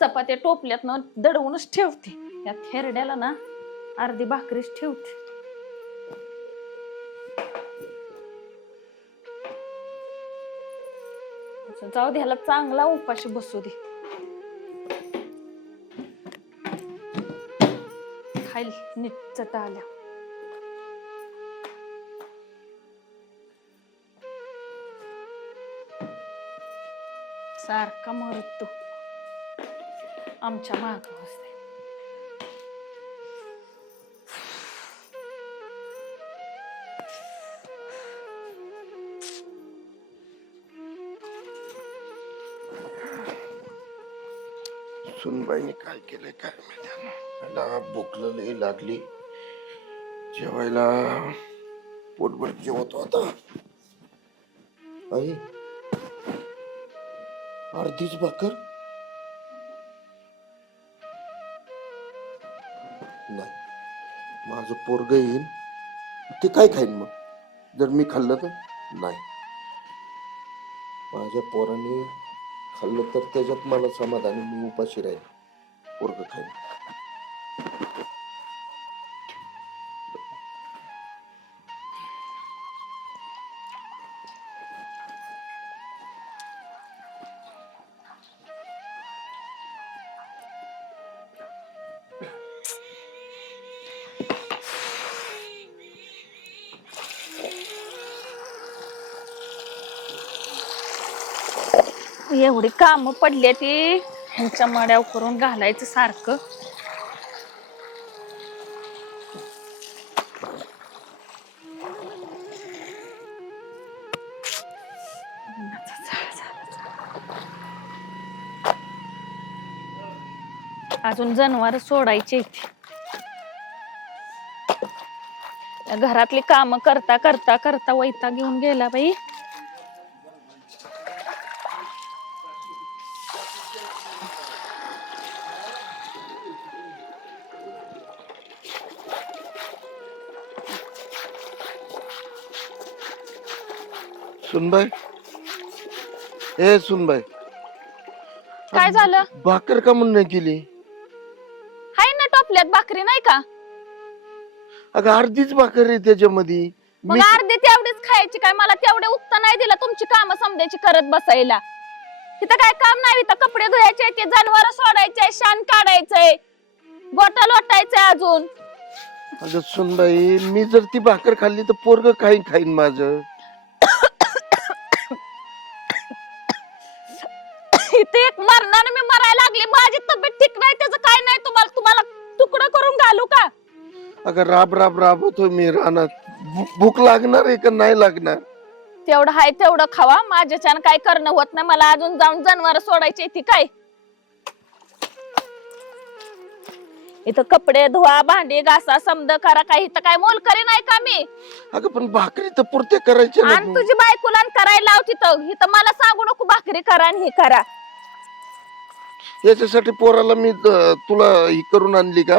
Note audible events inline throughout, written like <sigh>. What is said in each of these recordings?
चपात्या टोपल्यात ना दडवूनच ठेवते. या थेरड्याला ना अर्धी भाकरीच ठेवते. जाऊ दे ह्याला चांगला उपाशी बसू दे. खाईल नीट चटा आल्या. सारखा मरतो. आमच्या माग असते. सुनबाईने काय केलंय काय माहिती? मला भूक लई लागली. जेवायला पोटभर जेवत होता. आई अर्धीच भाकर? माझं पोरग येईल ते काय खाईन मग? जर मी खाल्लं तर? नाही. माझ्या पोराने खाल्लं तर त्याच्यात मला समाधान मी उपाशी राहील पोरग खाईन. एवढी काम पडली ती. ह्यांच्या मड्याव करून घालायचं सारखं. अजून जनावर सोडायचे घरातली काम करता करता करता वैता घेऊन गेला बाई. सुनबाई. ए सुनबाई. काय झालं? भाकर का म्हणून नाही केली? हाय ना टोपल्यात भाकरी नाही का? अगं अर्धीच भाकर आहे त्याच्यामध्ये. मग मी अर्धी तेवढीच खायची काय? मला तेवढे उक्त नाही दिलं तुमची काम समजायची करत बसायला. इथं काय काम नाही? इथं कपडे धुवायचे ते जनावर सोडायचे शान काढायचंय. गोटा लोटायचंय अजून. अगं सुनबाई मी जर ती भाकर खाल्ली तर पोरग खाईन खाईन माझं. एक मरणानं मी मरायला लागली. माझी तब्येत ठीक नाही त्याचं काय नाही तुम्हाला तुम्हाला तुकडं करून घालू का? अगं राब राब राबवतो मी रानात. भू- भूक लागणार आहे का नाही लागणार? तेवढं हाय तेवढं खावा. माझ्याच्यानं काय करणं होत नाही. मला अजून जाऊन जनावर सोडायची ती काय? इथं कपडे धुवा भांडी घासा समद करा काही इथं काय मोल करी नाही का मी? अगं पण भाकरी तर पुरते करायचे ना आणि तुझी बायकोला आणि करायला लाव तिथं. इथं मला सांगू नको भाकरी करा आणि हे करा. याच्यासाठी पोराला मी तुला ही करून आणली का?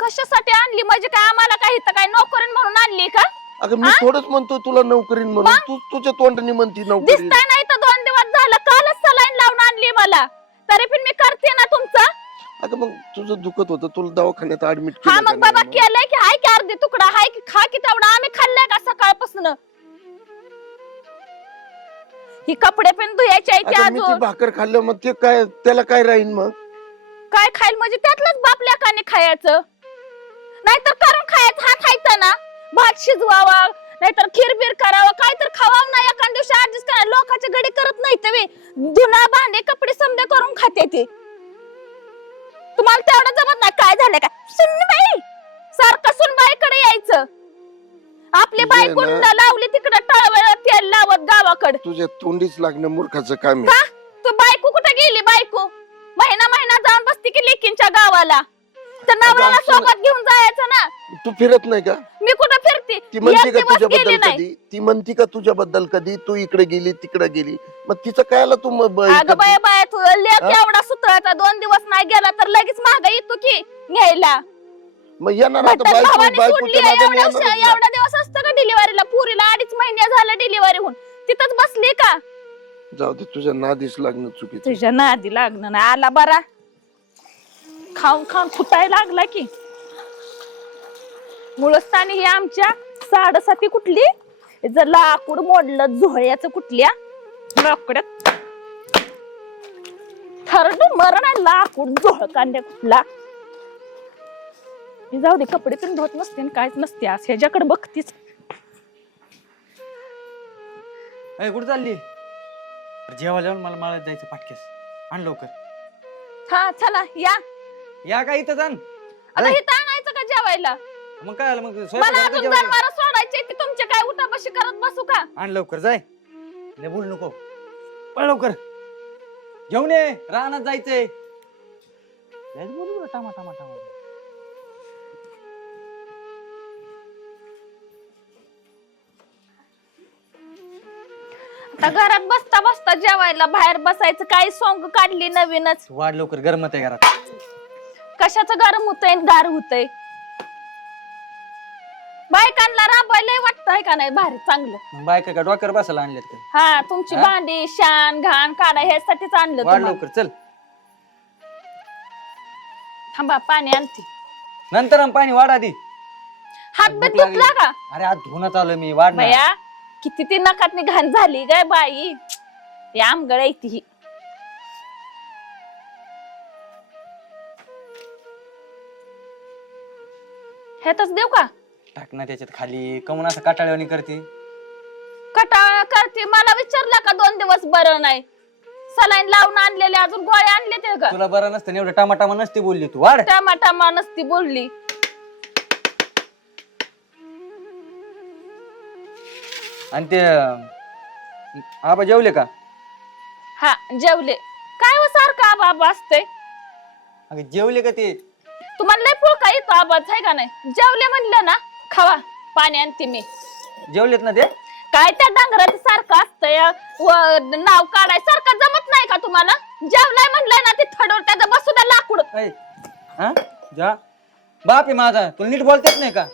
कशासाठी आणली? म्हणजे काय आम्हाला काय इथं काय नोकरीन म्हणून आणली का? अगं मी? थोडंच म्हणतो तुला नोकरीन म्हणून. तू तुझ्या तोंडाने म्हणती नोकरी दिसताय नाही तर दोन दिवस झालं. कालच सलाईन लावून आणली मला. तरी पण मी करते ना तुमचं. अगं मग तुझं दुखत होतं. तुला दवाखान्यात ऍडमिट हा मग बाबा? केलंय की हाय की अर्धी तुकडा हाय की खा की तेवढा. आम्ही खाल्लाय का सकाळपासून? ही कपडे पण धुयाचे आहेत मी ती अजून भाकर खाल्लं मग ते काय त्याला काय राहीन मग? काय खाईल म्हणजे त्यातलंच बाप लेकाने खायचं. नाहीतर करून खायचं हात खायचा ना. भात शिजवावा नाहीतर खीर बीर करावं काय तर खावावं ना एखाद दिवशी ऍडजस्ट करा. लोकांच्या घडी करत नाही ते धुना भांडे कपडे समजा करून खाते ते. तुम्हाला तेवढं जमत नाही. काय झालं काय? सुनबाई! सारखं यायचं आपली तुझं बायको ना- लावली तिकडं टळवळ तेल लावत गावाकडे. तुझ्या तोंडीच लागणं मूर्खाचं काम आहे. का? तू बायको कुठे गेली बायको? महिना महिना जाऊन बसती की लेकींच्या गावाला? तर नवऱ्याला असं- सोबत घेऊन जायचं ना? तू फिरत नाही का? मी कुठं फिरती? ती म्हणते एक का दिवस तुझ्याबद्दल नाही. कधी? ती म्हणते का तुझ्याबद्दल कधी? तू इकडे गेली तिकडे गेली. मग तिचं काय आलं तू मग ब- अगं इकडं- बाय बाय तू लेक हा? एवढा सुतळाचा दोन दिवस नाही गेला तर लगेच माग येतो की घ्यायला मग येणार आता म्हातारी बायको भावाने सोडली बायकोच्या आहे, नादाने एवढ्या येणारच ना. एवढा दिवस असतं का डिलिव्हरीला पुरीला अडीच महिने झालं डिलिव्हरी होऊन. तिथंच बसली का? जाऊ दे तुझ्या नादीस लागणं चुकीचं तुझ्या नादी लागणं नाही. आला बरा. खाऊन खाऊन फुटाय लागला की? मुळस्थानी ही आमच्या साडेसाती कुठली? जर लाकूड मोडलं झोळ्याचं कुठल्या? लाकड्यात थरड मरण आहे लाकूड झोळ कांद्या कुठला? मी जाऊ दे कपडे पण धुत नसते आणि काहीच नसते आज. ह्याच्याकडे बघतीच अय कुठं चालली? जेवायला येऊन मला माळ्यात जायचं पाटकेस आण लवकर. हा चला या. या का इथं जाण? आता. इथं आणायचं का जेवायला? मग काय आलं? मग मला स्वयंपाक अजून जेवायचं. जनावर सोडायचे ते तुमच्या काय उठाबशी करत बसू का? आण लवकर जाय. लय बोल नको. पळ लवकर. घेऊन ये रानात जायचंय. लयच बोलू बरं, टामा टामा टामा. आता घरात बसता बसता जेवायला बाहेर बसायचं काही सोंग काढली नवीनच. वाढ लवकर गरमत आहे घरात. कशाचं गरम होतंय गार होतंय? बायकांना राबायला वाटतंय का नाही? भारी चांगलं. मग बायका का डोक्यावर बसायला आणलेत का? हा तुमची हा? भांडी शान घाण काढा ह्यासाठीच आणलं वाढ तुम्हाला. लवकर चल. थांबा पाणी आणते. नंतर पाणी वाढ आधी. हात भूक लागली. दुखला का? अरे आज धुण्यात आलो मी वाढ ना. भया किती ती नकातनी घाण झाली काय बाई. या आमगड आहे ती. ह्यातच देऊ का? टाक ना त्याच्यात खाली. कमून असं काटाळ्यावानी करते. कटाळा करते. मला विचारला का दोन दिवस बरं नाही? सलाईन लावून आणलेले अजून गोळ्या आणले ते का तुला बरं नसतं एवढं टामा टामा नसते बोलली तू. वाढ. टमाटा नसती बोलली. आणि ते आबा जेवले का? हा जेवले. काय हो सारखं बाबा असते अगं जेवले का ते? तुम्हाला लय पुळका येतो आवाज आहे का नाही? जेवले म्हणलं ना खावा पाणी आणते मी. जेवलेत ना ते? काय त्या डांगराचं सारखं असतंय व नाव काढाय सारखं जमत नाही का तुम्हाला? जेवलाय म्हणलंय ना ते थडोर त्याचं बसू द्या लाकूड. ऐ, हा? जा. बाप आहे माझा तुला नीट बोलतेच नाही का?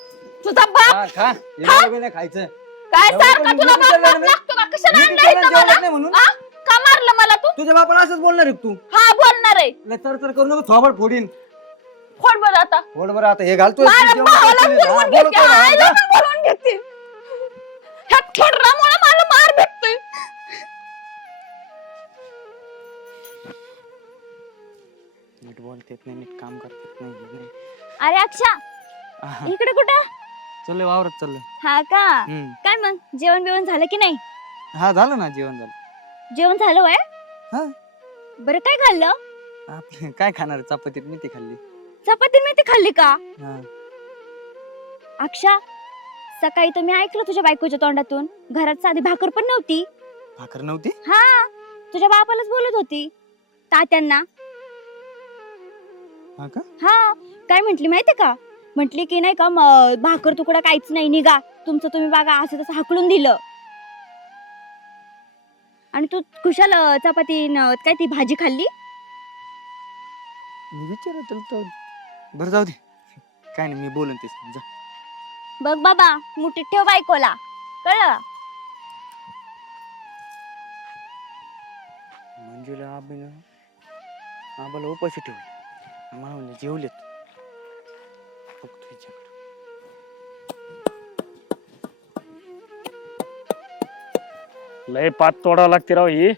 तुझा बाप हा खा. हे मला बी नाही खायचं. काय सारखं तुला बाप नाही. लागतो का कशाला आणलं इथं मला? नाही? का मारलं मला तू? तुझ्या बापाला असंच बोलणार आहे का तू? हा बोलणार आहे. लय तर तर करू नको थोबड फोडीन. खोड बरं आता. बोल बरं आता हे घालतोय. माझ्या जेवण भावाला करतोय. हा, बोलवून घेते. बोलतोय ना, आईला जा. पण बोलवून घेते. ह्या थोडरामुळे मला मार भेटतोय. नीट बोलतेत नाही नीट काम करतेत नाही हे नाही. अरे अक्षा आहा, इकडे कुठं? चाललंय वावरत चाललंय हा का? हम्म. मग? जेवण बिवण झालं की नाही? हा झालं ना जेवण झालं. जेवण झालं वय? हा. बरं काय खाल्लं? आपलं काय खाणार? चपातीत मी ती खाल्ली. चपाती मी ती खाल्ली का? हा. अक्षा सकाळी तर मी ऐकलं तुझ्या बायकोच्या तोंडातून? घरात साधी भाकर पण नव्हती. भाकर नव्हती? हा तुझ्या बापालाच बोलत होती. तात्यांना. हा का? हा काय म्हंटली माहितीये का? म्हंटली की नाही का म- भाकर तुकडा काहीच नाही निघा. तुमचं तुम्ही बघा असं तसं हाकलून दिलं. आणि तू कुशाल अं, चपाती न- काय ती भाजी खाल्ली? मी तर बरं जाऊ दे. काय नाही मी बोलून ते जा. बघ बाबा मुठीत ठेव बायकोला. कळलं? मंजुला आबीनं आबाला उपाशी ठेवले. मला म्हणले जेवलेत. लय पात तोडावं लागते राव ही.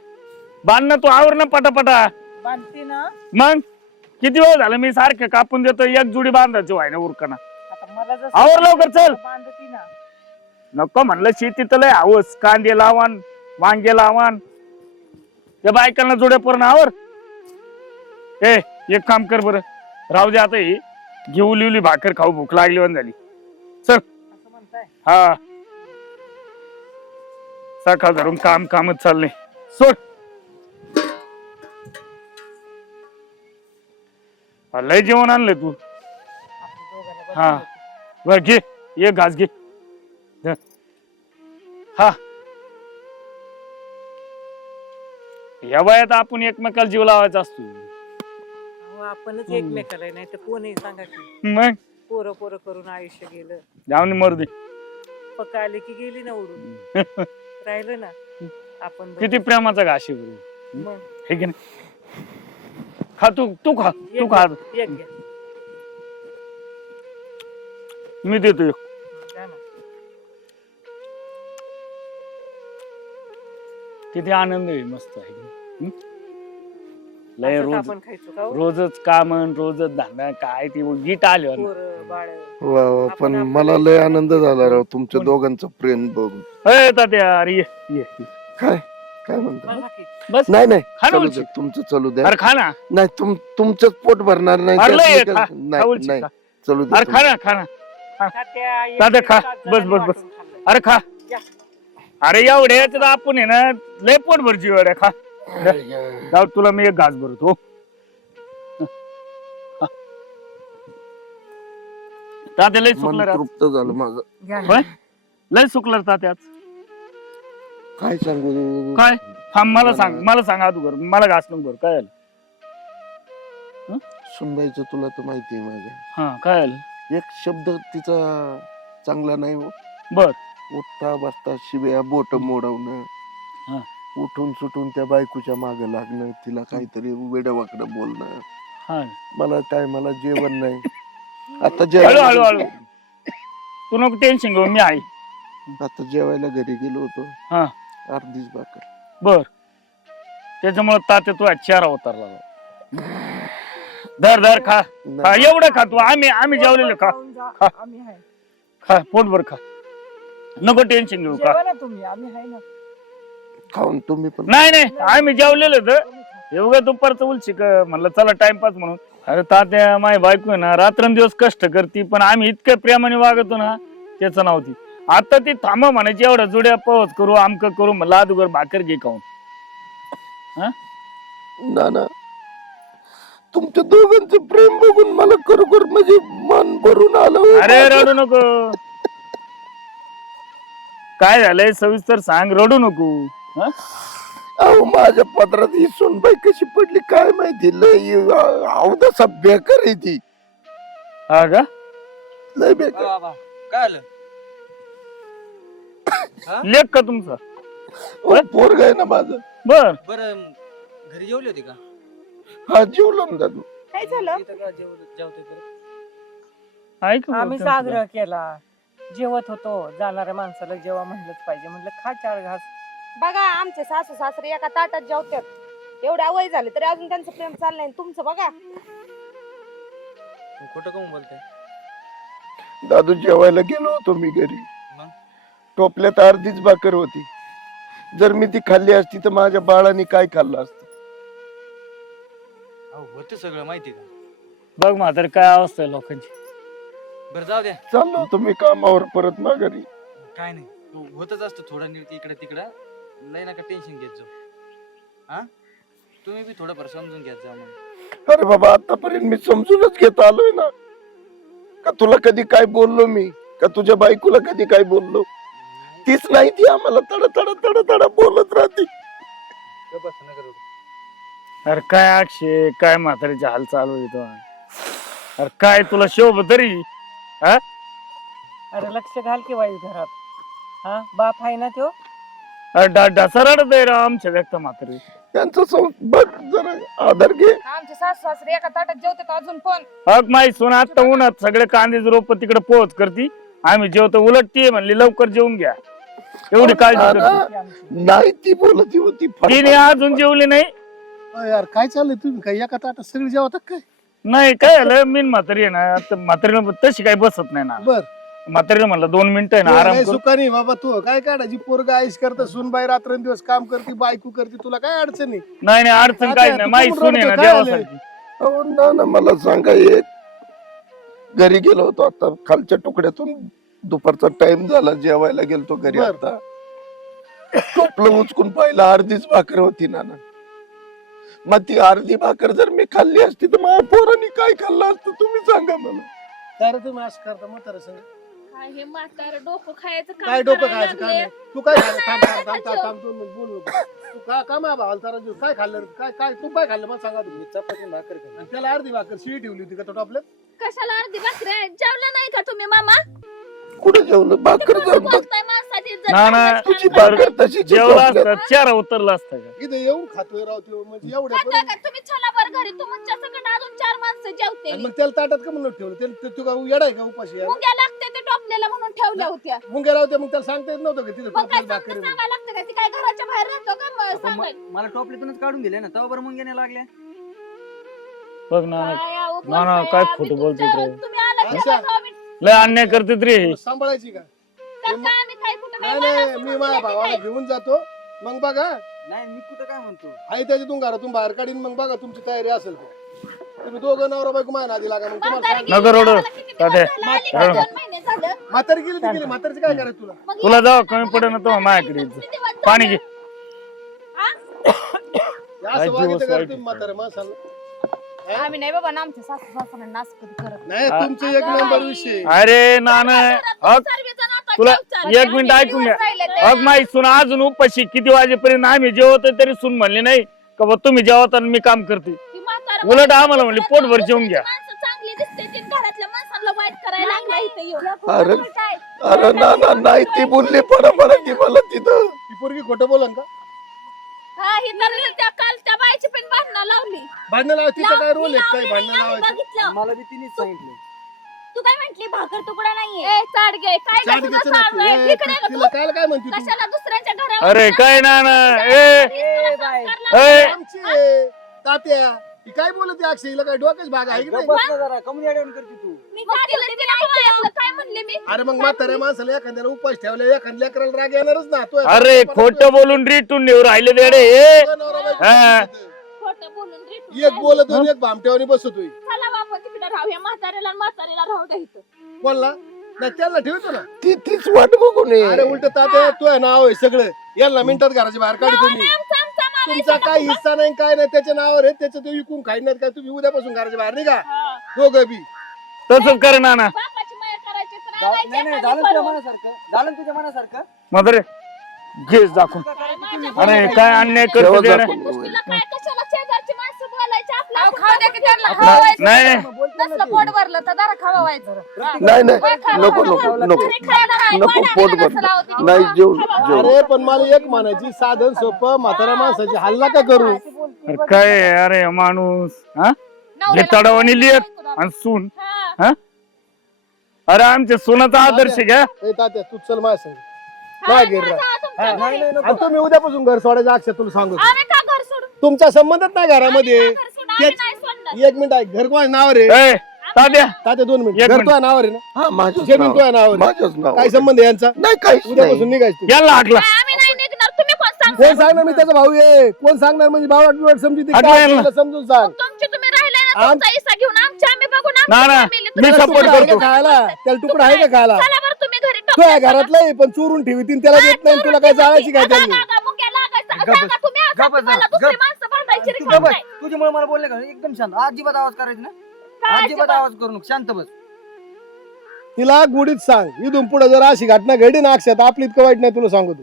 बांध ना तू आवर ना पटापटा. बांधते ना. मग? किती वेळ झालं मी सारखं कापून देतो एक जुडी बांधायची व्हाय ना उरकना आता मला जसं आवर लवकर चल. बांधती ना. नको म्हणलं शेती तर लय हवस कांदे लावान वांगे लावान. त्या बायकांना जोड्या पूर्ण आवर. ए एक काम कर बरं. राहू दे आता ही. घेऊ लिवली भाकर खाऊ भूक लागली वन झाली. चल. असं म्हणताय? हा. सकाळ धरून काम कामच चाललंय. सोड. हा, लय जेवण आणलंय तू. हा. बर घे. ये घास घे. धर. हा. या वयात आपण एकमेकाला जीव लावायचा असतो. अहो, आपणच एकमेकाला नाही तर कोणही सांगा की. मग? पोरं पोरं करून आयुष्य गेलं. जाऊन मरू दे. पक्का आले की गेली ना उडून <laughs> राहिलं ना आपण किती. प्रेमाचा घाशी बरं. मग हे की नाही खा तू तू खा तू खा एक घ्या मी देतो एक. द्या ना. किती आनंद आहे मस्त आहे की नाही? लय असंच रोज आपण खायचो का हो? रोजच काम अन रोजच धंदा काय ती गीट आले पोरं, बाळं. वा वा आपण पण आपलं मला लय. आनंद झाला राव तुमच्या? दोघांचं प्रेम बघून अरे तात्या अरे ये ये काय काय म्हणता बघा की. बस नाही नाही खा ना चालू उलची. द्या तुमचं चालू द्या अरे खा ना नाही तुम तुमचंच पोट भरणार नाही अरे त्यात लय मी आहे, काय- खा. नाही उलची, नाही खा. चालू द्या अरे खा ना खा ना तात्या, एक तात्या एक खा. तास बस, जणांनी बस, बस. वाटून खाल्लं. अरे खा या. अरे एवढे याच्यात आपण आहे ना लय पोट भरची एवढ्या खा. जाऊ तुला मी एक घास भरतो तात्या लय मन सुकलं. तृप्त झालं माझं? लय सुकलं रे तात्या आज. काय सांगू? काय? थांब मला सांग मला सांग अगोदर मला घास नको भर काय सुनबाईचं तुला तर माहिती आहे माझ्या हा काय झालं एक शब्द तिचा चांगला नाही हो. बर. उठता बसता शिव्या बोट मोडवणं. हा. उठून सुटून त्या बायकोच्या मागे लागणं तिला काहीतरी वेडवाकडं बोलणं. हा मला काय मला जेवण नाही. <laughs> आता हळू जेवायला हळू हळू तू नको टेन्शन घेऊ मी आहे. आता जेवायला घरी गेलो होतो. हा. अर्धीच भाकर. बर. त्याच्यामुळे तात्या तू चेहरा उतरला धर धर खा. खा. नाही. एवढं खा तू. आम्ही आम्ही जेवलेलो खा. खाऊन जा. खा. आम्ही आहे. खा. पोटभर खा. नको टेन्शन घेऊ का जेवा ना तुम्ही. आम्ही आहे ना. खाऊन तुम्ही पण नाही नाही आम्ही जेवलेलो तर. एवढं दुपारचं उलशी का म्हणलं चला टाइमपास म्हणून. अरे तात्या माय बायको आहे ना रात्रंदिवस कष्ट करती पण आम्ही इतक्या प्रेमाने वागतो ना त्याचं नव्हती आता ती थांबा म्हणायची एवढ्या जुड्या पवत करू आमक करू म्हणलं अगोदर भाकर घे खाऊन. ना ना. तुमच्या दोघांचं प्रेम बघून मला खरोखर म्हणजे मन भरून आलं हो. अरे. रडू नको. काय झालंय सविस्तर सांग रडू नको. हं? अहो माझ्या पदरात ही सोनबाई कशी पडली काय माहिती? लय अवदासा बेकार आहे ती. हा का? लय बेकार. बाबा काय आलं? लेख का तुमचा? पोरग आहे ना माझं. बर. बरं घरी जेवली होती का? हा जीवलो ना दादू. काय झालं? इथं का जेव- जेवतोय परत? ऐक बरं आम्ही तुमचं. आग्रह केला. जेवत होतो. जाणाऱ्या माणसाला जेव्हा म्हणलंच पाहिजे. म्हणलं खा चार घास. बघा आमचे सासू सासरे एका ताटात जेवतात. एवढ्या वय झाले तरी अजून त्यांचं प्रेम चाललंय आणि तुमचं बघा. तू खोटं काऊन बोलतोय? दादू जेवायला गेलो होतो मी घरी. मग? टोपल्यात अर्धीच भाकर होती. जर मी ती खाल्ली असती तर माझ्या बाळाने काय खाल्लं असतं? अहो होतं सगळं माहिती का? बघ म्हातारी काय अवस्था आहे लोकांची? बरं जाऊ द्या. चाललो होतो मी कामावर परत माघारी. काय नाही हो- होतच असतं थोडं नीट इकडं तिकडं. लय नका टेन्शन घेत जाऊ. हा? तुम्ही बी थोडंफार समजून घेत जा मग अरे बाबा आतापर्यंत मी समजूनच घेत आलोय ना. का तुला कधी काय बोललो मी? का तुझ्या बायकोला कधी काय बोललो? तीच नाही ती आम्हाला तड तड तड तड बोलत राहते. गप्प बस नका रडू. अरे काय अक्षय काय म्हातारीचे हाल चालू येतो अरे काय तुला शोभ तरी? अरे लक्ष घाल की वाईस घरात. हा बाप आहे ना तो अरे डा- ढासा रडत आहे राव आमच्या व्यक्त म्हातारी त्यांचं सं- बघ जरा आधार घे. आमचे सासू सासरे एका ताटात जेवतात अजून पण. अग माही सोन आता उन्हात सगळे कांदे रोप तिकडे पोहोच करती. आम्ही जेवतो उलट ती म्हणली लवकर जेवून घ्या. एवढी काळजी करते. नाही ती बोलत होती तिने अजून जेवली नाही. अ यार काय चाललंय तुम्ही? काय एका ताटात सगळी जेवतात काय? नाही काय झालं मी म्हातारी आहे ना आता म्हातारीला तशी काही बसत नाही ना. बर. म्हातारीला म्हणलं दोन मिनिटं आहे ना आराम कर. सुखानी बाबा तू. काय काढायची? पोरग आईश करत सुनबाई रात्रंदिवस काम करते बायको करते तुला काय अडचण नाही नाही नाही अडचण तू नाही माही कोण सून आहे ना? काय? देवासारखी. अहो, ना ना मला सांगा एक घरी गेलो होतो आता खालच्या तुकड्यातून दुपारचा टाइम झाला जेवायला गेलतो घरी बर. आता. टोपलं उचकून पाहिलं अर्धीच भाकर होती ना ना मग ती अर्धी भाकर जर मी खाल्ली असती तर माझ्या पोरांनी काय खाल्लं असतं तुम्ही सांगा मला. काय रे तुम्ही असं करता म्हातारा संग? काय हे म्हातार डोकं खायचं काम काय डोकं करायला खायचं काम लागले. नाही तू काय खाल्लं <laughs> थांब थांब थांब थांब थांब दोन मिनिट बोलू नको. तू का मा काय खाल्लं? काय काय तू काय खाल्लं मला सांगा तुम्ही चपाती भाकर खाल्ली. आणि त्याला अर्धी भाकर शिळी ठेवली होती का तो टॉपल्यात कशाला अर्धी भाकरी आहे? जेवला नाही का तुम्ही मामा कुठे जेवलं भाकर कसं जाऊन बघ बोलताय माणसाची इज्जत ना ना तुझी भाकर तशीच जेवला झोपल्यात. असता चेहरा उतरला असता का इथं येऊन खातोय राव म्हणजे एवढ्या खाताय करून. का? तुम्ही चला बरं घरी तुमच्या सगळं अजून चार माणसं जेवते आणि मग त्याला ताटात का म्हणून ठेवलं ते- तू का येडा आहे का उपाशी यार? मुंग्या लागते टोपलेल्या म्हणून ठेवल्या होत्या मुंग्या राहते मग त्याला सांगता येत नव्हतं का तिथे मग काय टोपलेली भाकर समजून आहे. सांगायला लागतं का ती काय घराच्या बाहेर राहतो का मग आपण सांगाय म- मला टोपलीतूनच काढून दिले ना तेव्हा बरं मग येणे लागले बघ ना काय ना, ना, काय आम्ही खोटं तुमच्या- बोलतोय तो. तुम्ही आला अच्छा. जेव्हा तेव्हा आम्ही- लय अन्याय करते रे तुला सांभाळायची का तर काय आम्ही काय कुठं काय नाही नाही मनात मी माझ्या भावाला काय? घेऊन जातो मग बघा नाही मी कुठं काय म्हणतो आई त्याच्यातून घरातून बाहेर काढीन मग बघा तुमची तयारी असेल तर. तुम्ही दोघं नवरा बायको माझ्या नादी लागा मग तुम्हाला नगर रोड. आम्हाला किती दिवस तात्या. झाले, आली हा. का? दोन महिने झालं. म्हातारी गेली ती गेली म्हातारीचं काय करायचं तुला तुला जाऊ कमी पडेल ना तो माझ्याकडे? पाणी घे हा? काय असं जीव वागितं का वाईट तुम्ही म्हातारे माणसाला आम्ही नाही बाबा ना आमच्या सासू सासऱ्यांना असं कधी करत नाही. तुमचं एक अगं नंबर बाई. विषय अरे नाना तुला. एक मिनिट ऐकून घ्या? हक माही सुन अजून उपाशी किती वाजेपर्यंत आम्ही जेवतो तरी सुन म्हणले नाही का बा तुम्ही जेवता आणि मी काम करते उलट आम्हाला म्हणले पोटभर जेवून घ्या माणसं चांगली दिसते ती घरातल्या माणसाला वाईट करायला लागला इथे येऊन. अरे अरे ना ना नाही ती बोलली पडा पडा ती मला तिथं. ती पोरगी खोटं बोलन का? हा ही तर त्या काल त्या बाईची पण भांडणं लावली. भांडण लाव तिचा काय रोल आहे? लावली भांडण लावायचं? मला बी तिनेच सांगितलं. तू काय म्हंटली? भाकर तुकडा नाहीये. ए चाडगे काय चाट गं तुझं घ्यायचं चालू आहे? ना इकडे ते. गं तिला तू. काय काय म्हणते तू? कशाला दुसऱ्यांच्या घरावर अरे काय नाना? ए! ए बाय ए! आमची आहे, तात्या. काय बोलते अक्षय? हिला काय डोक्याच भाग आहे की गप्प नाही? बस ना जरा कमी अडवण करते तू. मी मग काय तिला करते तिला काय ऐकलं? काय म्हणले मी? अरे मग म्हाताऱ्या माणसाला एखाद्याला उपास ठेवल्या एखाद्या लेकराला राग येणारच ना. तो अरे खोट बोलून रिटून नेऊ राहिले देडे हा. खोटं बोलून एक? बोलत एक भामट्यावानी बसतोय. चला तिकडे म्हाताऱ्याला आणि म्हाताऱ्याला राहू द्या इथं. बोलला? नाही त्याला ठेवतो ना. ती तीच वाट बघून ये. अरे उलट तात्या तो आहे नाव आहे सगळं. याला मिनिटात घराच्या बाहेर काढतो आमचं, आम्हाला तुमचा नको. हिस्सा नाही काय नाही त्याच्या नावावर आहे त्याचं ते विकून खाई नाही काय तुम्ही उद्यापासून घराच्या बाहेर निघा हा. दोघं बी तसंच कर नाना बापाची माया करायची तर जा- आणायची नाही नाही एखादी झालं तुझ्या करून. मनासारखं झालं ना तुझ्या मनासारखं म्हातारे घे दाखवून काय माझ्या अरे काय अन्याय करते रे दाखवून. गोष्टीला काय कशाला शेजारची माणसं बोलायची आपलं अहो, आपण खाऊ द्या की त्यांना खाऊ खाऊ व्हायचं. नाही नसलं पोट भरलं तर जरा खावा व्हायचं. नाही नाही नको नको. नको. नको पोट भर जेव जेव. अरे पण मला एक म्हणायची साधन सोपं म्हातारा माणसाची हल्ला का करू? अरे काय आहे, अरे माणूस हा? तडावानी लिहित. आणि सून हा. हा? अरे आमच्या सोनाचा आदर्श घ्या. ए तात्या तू चल माझ्या संग नाही तुम्ही उद्यापासून घर सोडायचं अक्षर तुला का घर तुमचा संबंधच नाही घरामध्ये. एक मिनिट आहे घर कोण आहे. ए तात्या. तात्या दोन मिनिट. एक घर. तुझ्या नावावर आहे ना? हा माझ्याच जमीन नाव तुझ्या नावावर आहे. माझ्याच नाव काय संबंध आहे यांचा? नाही काहीच उद्यापासून निघायचं. याला हाकला नाही, आम्ही नाही निघणार. तुम्ही कोण सांगणार? मी त्याचा भाऊ आहे. कोण सांगणार? म्हणजे भावाट बिवाट समजी ती अगं काय समजून सांग. तुमची तुम्ही राहिले ना आम- तुमचा हिस्सा घेऊन आमच्या आम्ही बघून ना, आमची ना. family मी support तुकडा आहे का करतो. खायला त्याला तुकडा आहे का खायला? चला बरं तुम्ही घरी तो आहे टोकल्या घरातला आहे, पण चोरून ठेवी त्याला देत नाही तुला काय जाळायची काय त्यांनी लागा, मुक्या लागायचं. गप्प- सांगा तुम्ही दुसरी माणसं बांधायची तू रिकाम नाही. तुझ्यामुळे मला बोलले का? एकदम शांत. अजिबात आवाज करायचा ना काय अजिबात? आवाज करू नको. शांत बस. तिला गुढीत सांग. इथून पुढे जर अशी घटना घडी ना अक्षात आपली इतकं वाईट नाही तुला सांगू तू.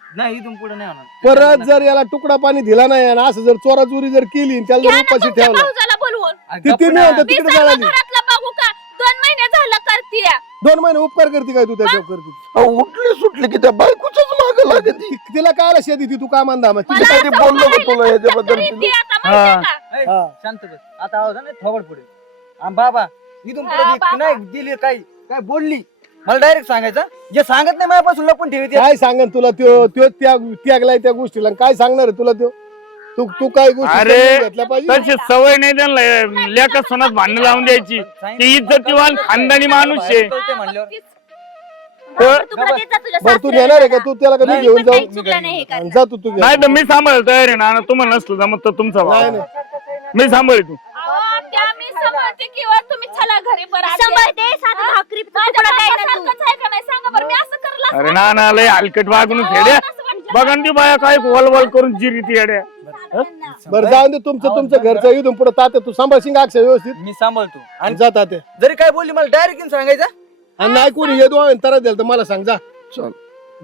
नाही इथून पुढे नाही होणार. परत जर याला तुकडा पाणी दिला नाही आणि असं जर चोरा चोरी जर केली आणि त्याला घ्या जर ना उपाशी तुमच्या ठेवला. भाऊजाला बोलवून. अरे ती गप्प ती मी ना. म्हणतो मी तिकडे सर्व जाळाली घरातलं बघू का? दोन महिने झालं करतीय. दोन महिने उपकार करते काय तू त्याच्यावर करते अहो, उठली सुटली की त्या बायकोच माग लागत ती- तिला काय शेती ती तू काय म्हणता मग मला असं बोललो का तुला तुमच्या याच्याबद्दल? आता माहितीये. का? ए, हा. शांत बस. आता आवाज थोबड पुढे. बाबा इथून हा, बाबा. नाही दिली काही काय बोलली. मला डायरेक्ट सांगायचं जे सांगत नाही माझ्यापासून लपून ठेवी काय सांगन तुला त्यो त्यो त्याग त्यागलाय त्या गोष्टीला आणि काय सांगणार आहे तुला त्यो? तू तू काय गोष्टी अरे, समजून घेतल्या पाहिजे? तशी सवय नाही त्यांना लेखा सोनात भांडण लावून द्यायची. ती इज्जतीवान खानदानी माणूस आहे. म्हणल्यावर. तर- तुकडा देत जा तुझ्या बरं तू सासऱ्याला? नेणार आहे का. तू त्याला कधी नाही, घेऊन पण काही जाऊ चुकलं नाही हे आणि करणं. जा तू तू घे. नाही तर मी सांभाळ तयार आहे ना तुम्हाला नसलं जमत तर तुमचा नाही भाव. नाही मी सांभाळतो अहो, त्या मी सांभाळते किंवा तुम्ही चला घरी बरं आधी. सांभाळते साधं भाकरी माझ्या तुकडा द्यायला तू. बापासारखंच आहे का नाही? सांगा बरं मी असं करलं असं अरे ना ना लय हलकट वागणूक अहो, खेड्या. बघा ना ती बाया काय वलवल करून जिरी ती येड्या. बरं जाऊन दे तुमचं तुमचं घरचं इथून पुढे तात्या तू सांभाळशील का अक्षय व्यवस्थित. मी सांभाळतो. आणि जा तात्या. जरी काय बोलली मला डायरेक्ट येऊन सांगायचं? आणि नाही कोणी हे दोन तर तर मला सांग जा. चल.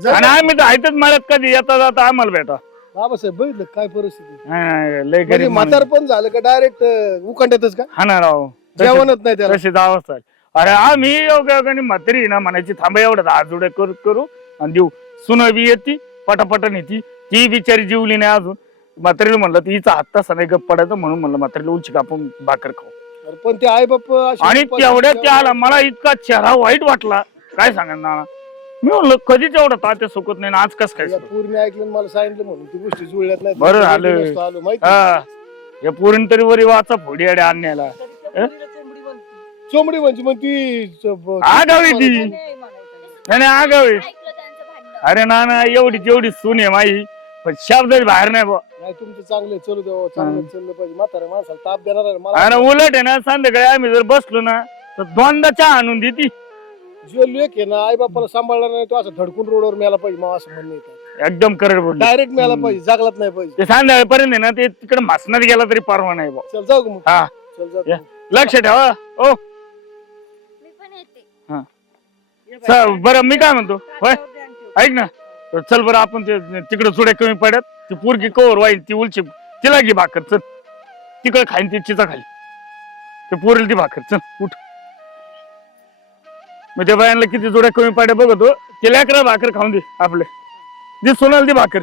जा. आणि आम्ही तर आहेतच कधी येता जाता आम्हाला भेटा. बाबासाहेब बघितलं काय परिस्थिती? नाही, नाही, लय म्हणजे गरीब माणूस. म्हातार पण झालं का डायरेक्ट उखंड्यातच का? हा ना राव. तशी- जेवणच नाही त्याला. तशीच अवस्था आहे. अरे आम्ही योगायोगाने म्हातारी ना म्हणायची थांबा एवढं हात जोडे करू करू आणि देऊ. सुन बी येते पटापटा नेती ती बिचारी जीवली नाही अजून. म्हातारीला म्हणलं तर हिचा हात तसा नाही गप पडायचं म्हणून म्हणलं म्हातारीला उंची कापून भाकर खाऊ. अरे पण ते आई बाप आणि तेवढ्या असल्यावर- त्या आला मला इतका चेहरा वाईट वाटला. काय सांगा ना मी म्हणलं कधीच एवढं तात्या सुकत नाही ना आज कस काय या सुकत? पूर्वी ऐकलं मला सांगितलं म्हणून ती गोष्टी जुळल्यात नाही बरं झालं. नसतो आलो माहिती? हा. या पोरीन तरी वरी वाचा फोडी अडे आणण्याला. चोमडी म्हणजे मग ती च- ब- आगावी ती? नाही. नाही आगावी ऐकलं त्यांचं भांडण. अरे ना ना एवढी तेवढी सून आहे माई पण शब्द बाहेर नाही बा नाही तुमचं चांगलं चलू द्यावं चांगलं चाललं पाहिजे. म्हातारा माणसाला ताप देणार आहे मला आणि उलट आहे ना संध्याकाळी आम्ही जर बसलो ना तर दोनदा चहा आणून देती. जो लेख आहे ना आई बापाला सांभाळणार नाही तो असं धडकून रोडवर मेला पाहिजे मग असं म्हणणं एकदम करड बोलली. डायरेक्ट मेला हम्म. पाहिजे जागलाच नाही पाहिजे. ते संध्याकाळपर्यंत आहे ना ते तिकडे मासनात गेला तरी परवा नाही बा चल जाऊ का मग? हा. चल जाऊ या. लक्ष ठेवा ओ. मी पण येते. च- बरं मी काय म्हणतो? होय. ऐक ना. तर चल बरं आपण ते तिकडे चुड्या कमी पडत ती पोरगी कवर वाईल ती उलची. तिला घे भाकर चल. तिकडे खाईन ती चिचा खाली ते पोरील ती भाकर चल उठ. मग त्या बायांना किती जोड्या कमी पाड्या बघतो. ते लेकरा भाकर खाऊन दे आपले. दे सोनाल ती भाकर.